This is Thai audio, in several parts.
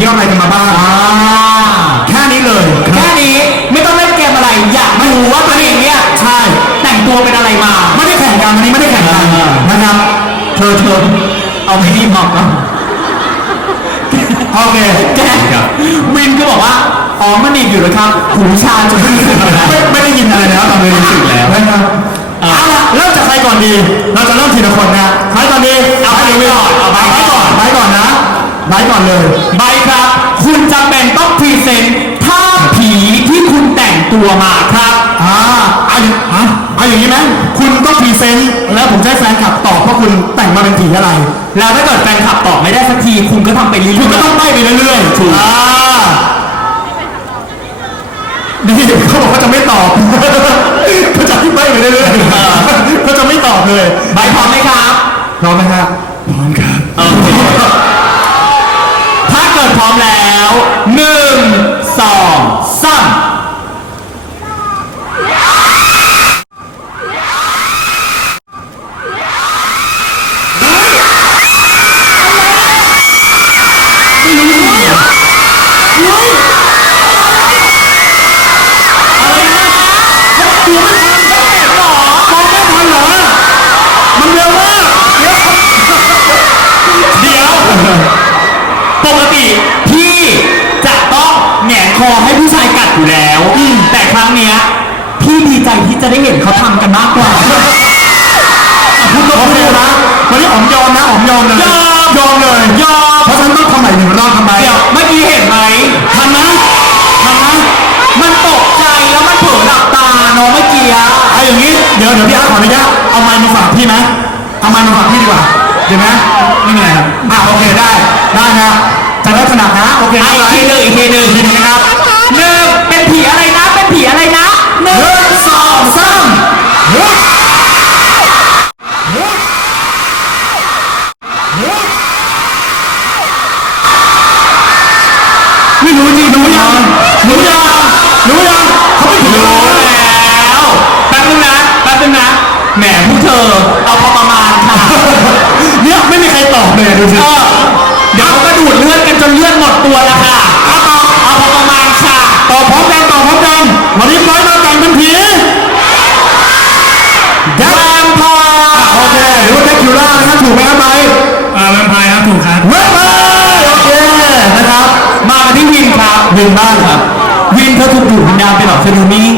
ยี่ห้ออะไรกันมาบ้างอ่าแค่นี้เลยแค่นี้ไม่ต้องเล่นเกมอะไรอยากรู้ว่าตัวเองเนี่ยใช่แต่งตัวเป็นอะไรมา ไม่ได้แข่งกันวันนี้ไม่ได้แข่งกันอ่านะครับ เธอเธอเอาไม่ดีบอกนะโอเคแกวินก็บอกว่าอ๋อมันหนีบอยู่เลยครับหูชาจนไม่ไม่ได้ยินอะไรแล้วตอนนี้รู้สึกแล้วนะครับเอาละเริ่มจากใครก่อนดี เราจะเริ่มทีละคนนะใครก่อนดีเอาไปก่อนเอาไปไบก่ก่ออนนไบก่อนนะ ไบก่อนเลยใบครับ คุณจำเป็นต้องพรีเซนต์ท่าผีที่คุณแต่งตัวมาครับ อ่าเอาอย่างอะเอาอย่างนี้ไหมคุณต้องพรีเซนต์แล้วผมจะให้แฟนคลับตอบว่าคุณแต่งมาเป็นผีอะไร แล้วถ้าเกิดแฟนคลับตอบไม่ได้สักที คุณก็ทำไปเรื่อยๆ คุณก็ต้องไล่ไปเรื่อยๆถูก อ่านี่เขาบอกว่าจะไม่ตอบ เขาจะไล่ไปเรื่อยๆเขาจะไม่ตอบเลย ใบพร้อมไหมครับ พร้อมไหมครับพร้อมครับ โอเค ถ้าเกิดพ ร้อมแล้วหนึ่งสองสามปกติ ใจที่จะได้เห็นเขาทำกันมากกว่าพูดตรงๆนะวันนี้อ๋อมยอมนะอ๋อมยอมเลยยอม ยอมเลยยอม เพราะฉะนั้นต้องทำใหม่หนึ่งรอบทำไมเดี๋ยวเมื่อกี้เห็นไหมทันนะทันนะมันตกใจแล้วมันเผลอหลับตาเนาะเมื่อกี้อะเอาอย่างนี้เดี๋ยวเดี๋ยวพี่อาร์ตขออนุญาตเอาไมค์มาฝากพี่ไหมเอาไมค์มาฝากพี่ดีกว่าเดี๋ยวนะไม่มีอะไรครับอะโอเคได้ได้นะจะได้ถนัดนะโอเคอะนะอีกทีหนึ่งอีกทีหนึ่งอีกทีหนึงนะครับหนึ่งเป็นผีอะไรนะ เป็นผีอะไรนะหนึ่หงนึ่งสองสามเฮ้ย ไม่รู้จริงรู้ยังรู้ยังรู้ยังเขาไม่ถึงรู้รู้แล้วแป๊บนึงนะแป๊บนึงนะแหมพวกเธอเอาพอประมาณค่ะเนี่ยไม่มีใครตอบเลยดูสิ วินครับวินบ้างครับ วินเธอถูกดูดวิญญาณไปหรอเธอดูนิ่ง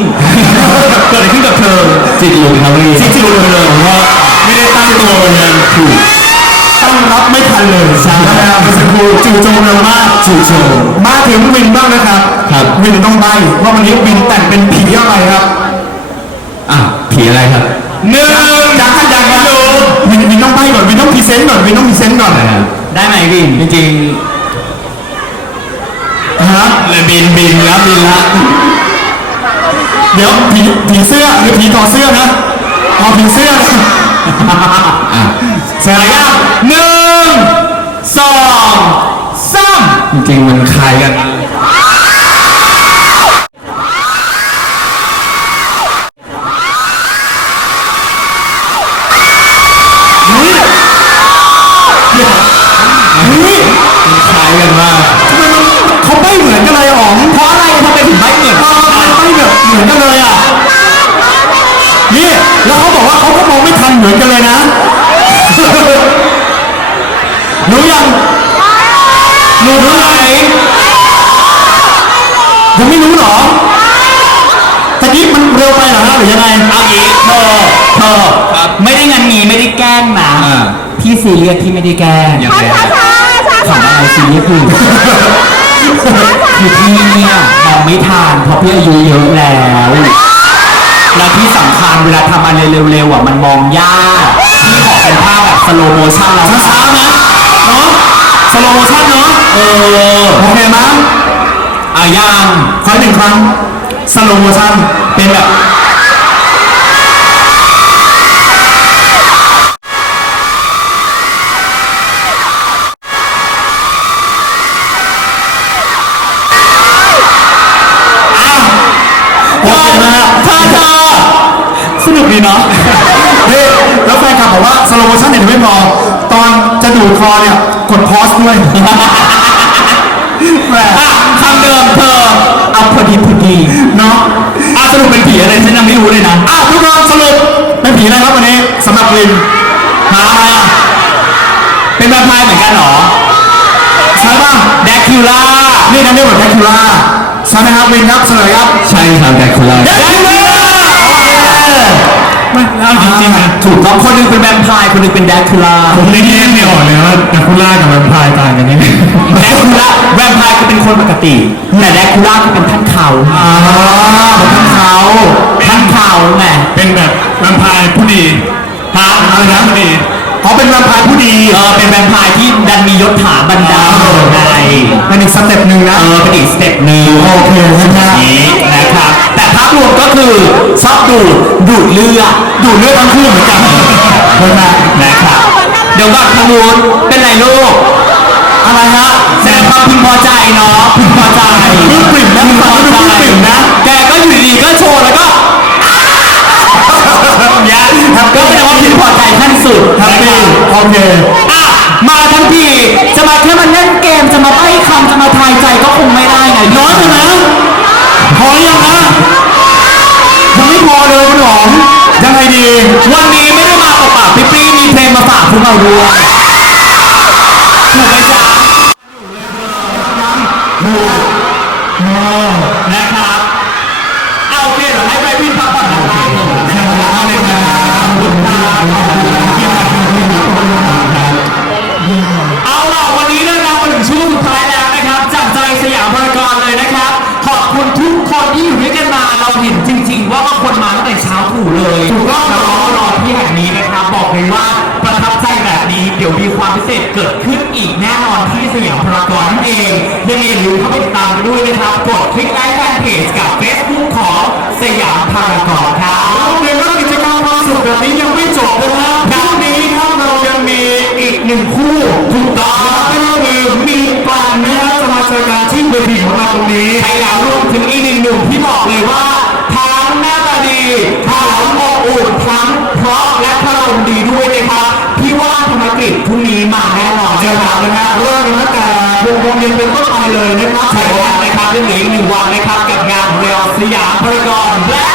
เกิดอะไรขึ้นกับเธอจิตหลุดครับพี่จริงๆเลยเลยว่าไม่ได้ตั้งตัวเลยถูกตั้งรับไม่ทันเลยใช่ครับเมื่อสักครู่จู่โจมเร็วมากจู่โจมมาถึงวินบ้างนะครับครับวินต้องใบว่าวันนี้วินแต่งเป็นผีอะไรครับอะผีอะไรครับหนึ่งอยากให้อยากให้ดูวินวินต้องใบก่อนวินต้องพรีเซนต์ก่อนวินต้องพรีเซนต์ก่อนนะได้ไหมวินจริง ฮะๆเลยบินบินแล้วบินละเดี๋ยวผีผีเสื้อหรือผีถอดเสื้อนะเอาผีเสื้อนะอะเสร็จแล้วยังหนึ่งสองสามจริงๆมันคล้ายกันนี่มันคล้ายกันมากทำ ไมมันเขาไม่เหมือนกันเลยอ๋องเพราะอะไรทำไมถึงไม่เหมือนเออทำไมไม่แบบเหมือนกันเลยอะนี่แล้วเขาบอกว่าเขาก็มองไม่ทันเหมือนกันเลยนะรู้ยังรู้รู้ไหมยังไม่รู้เหรอตะกี้มันเร็วไปเหรอฮะหรือยังไงเอางี้เธอเธอไม่ได้งันงีไม่ได้แกล้งนะอ่า พี่ซีเรียสพี่ไม่ได้แกล้งยังไงครับขำอะไรซีเรียสคือ คือพี่เนี่ยมองไม่ทานเพราะพี่อายุเยอะแล้ว แล้วที่สำคัญเวลาทำอะไรเร็วๆอะมันมองยากพี่ขอเป็นภาพแบบสโลโมชั่นแล้วช้าๆนะเนาะสโลโมชั่นเนาะเออโอเคมั้ยอะยังขอหนึ่งครั้งสโลโมชั่นเป็นแบบ โอเคนะฮะ เธอเธอ สนุกดีเนาะนี่แล้วแฟนคลับบอกว่าสโลโมชั่นเนี่ยไม่พอตอนจะดูดคอเนี่ยกดพอสด้วยเแหละอะคำเดิมเธอเอาพอดีพอดีเนาะอะสรุปเป็นผีอะไรฉันยังไม่รู้เลยนะอ้าวทุกคนสรุปเป็นผีอะไรครับวันนี้สำหรับวินหาอะไรอะเป็นแวมไพร์เหมือนกันเหรอใช่ป่ะแดกคิวล่านี่นั่นเรียกว่าแดคูล่าใช่ไหมครับวินครับเสนอครับ ใช่ครับแดกคูล่าแดคูล่า ไม่เอาจริงๆนะถูกต้องคนหนึงเป็นแวมไพร์คนหนึงเป็นแดกคิวล่าผมเลยแยกไม่ออกเลยว่าแดกคูล่ากับแวมไพร์ต่างกันยังไงแดกคูล่าแวมไพร์ก็เป็นคนปกติ แต่แดกคูล่าก็เป็นท่านเขาอ่าผมทำเขาท่านเขาไงเป็นแบบแวมไพร์ผู้ดีฮะอะไรนะผู้ดีเขาเป็นแวมไพร์ผู้ดีเออเป็นแวมไพร์ที่ดันมียศถาบรรดาไงเป็นอีกสเต็ปหนึ่งนะเออเป็นอีกสเต็ปหนึ่งโอเคนะฮะนี้นะครับแต่ภาพ รวมก็คือชอบดูดดูดเลือดดูดเลือดทั้งคู่เหมือนกันคนละนะครับเดี๋ยวก่อนทางนู้นเป็นไรลูกอะไรฮะแสดงความพึงพอใจเนาะพึงพอใจปลื้มปริ่มนะพึงพอปใจลื้มปริ่มนะแกก็อยู่ดีๆก็โชว์แล้วก็ยันก็แสดงว่าพึงพอใจขั้นสุดแฮปปี้โอเคอะมาทั้งทีจะมาแค่มาเล่นเกมจะมาใบ้คำจะมาทายใจก็คงไม่ได้ไงน้อยไป เพล ขึ้นอีกแน่นอนที่สยามพารากอนนั่นเองยังไงอย่าลืมเข้าไปติดตามกันด้วยนะครับกดคลิกไลค์แฟนเพจกับ Facebook ของสยามพารากอนครับเอาเรียนว่ากิจกรรมความสุขแบบนี้ยังไม่จบนะครับพรุ่งนี้ครับเรายังมีอีกหนึ่งคู่ถูกต้องก็คือมีปานนะครับจะมาเจอกันที่เวทีของเราตรงนี้ใช่แล้วรวมถึงอีกหนึ่งหนุ่มที่บอกเลยว่า นอนเจอกันนะฮะเริ่มตั้งแต่วงวงเย็นเป็นต้นไปเลยนะครับใช่แล้วนะครับยังเหลืออีกหนึ่งวันนะครับกับงานของเราสยามพารากอนและ